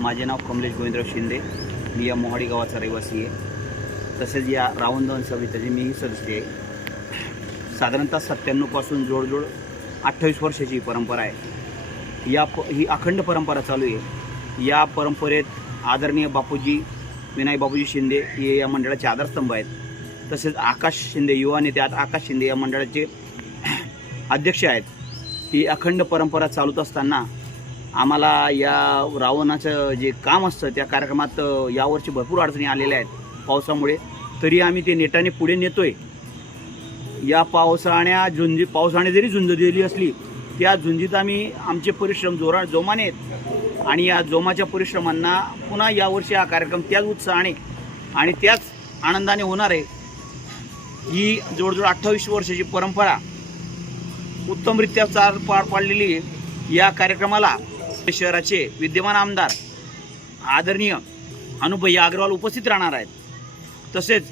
माझे नाव कमलेश गोविंदराव शिंदे. मी या मोहाडी गावाचा रहिवासी आहे. तसेच या रावणदान समितीचे मीही सदस्य आहे साधारणतः सत्त्याण्णवपासून जोडजोड अठ्ठावीस वर्षाची ही परंपरा आहे. या प ही अखंड परंपरा चालू आहे. या परंपरेत आदरणीय बापूजी विनायक बापूजी शिंदे हे या मंडळाचे आधारस्तंभ आहेत. तसेच आकाश शिंदे युवा नेते आज आकाश शिंदे या मंडळाचे अध्यक्ष आहेत. ही अखंड परंपरा चालूत असताना आम्हाला या रावणाचं जे काम असतं त्या कार्यक्रमात यावर्षी भरपूर अडचणी आलेल्या आहेत पावसामुळे. तरी आम्ही ते नेटाने पुढे नेतोय. या पावसाण्या झुंजी पावसाने जरी झुंज दिली असली त्या झुंजीत आम्ही आमचे परिश्रम जोरा जोमाने आहेत. आणि या जोमाच्या परिश्रमांना पुन्हा यावर्षी हा कार्यक्रम त्याच उत्साहाने आणि त्याच आनंदाने होणार आहे. ही जवळजवळ अठ्ठावीस वर्षाची परंपरा उत्तमरित्या चार पार पाडलेली या कार्यक्रमाला शहराचे विद्यमान आमदार आदरणीय अनुभैया अग्रवाल उपस्थित राहणार आहेत. तसेच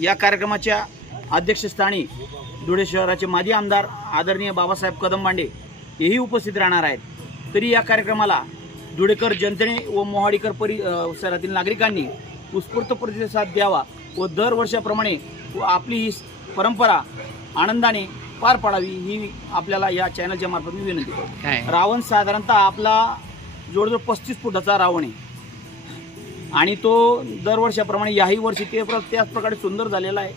या कार्यक्रमाच्या अध्यक्षस्थानी धुळे शहराचे माजी आमदार आदरणीय बाबासाहेब कदमबांडे हेही उपस्थित राहणार आहेत. तरी या कार्यक्रमाला धुळेकर जनतेने व मोहाडीकर परि शहरातील नागरिकांनी उत्स्फूर्त प्रतिसाद द्यावा व दरवर्षाप्रमाणे व आपली ही परंपरा आनंदाने पार पाडावी ही आपल्याला या चॅनलच्या मार्फत मी विनंती करतो. रावण साधारणतः आपला जवळजवळ पस्तीस फुटाचा रावण आहे. आणि तो दरवर्षाप्रमाणे याही वर्षी ते त्याच प्रकारे सुंदर झालेला आहे.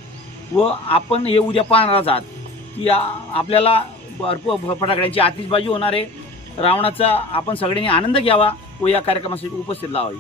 व आपण हे उद्या पाहणारच आहात की आपल्याला भरपूर फटाकड्यांची आतिषबाजी होणार आहे. रावणाचा आपण सगळ्यांनी आनंद घ्यावा व या कार्यक्रमासाठी उपस्थित लावावी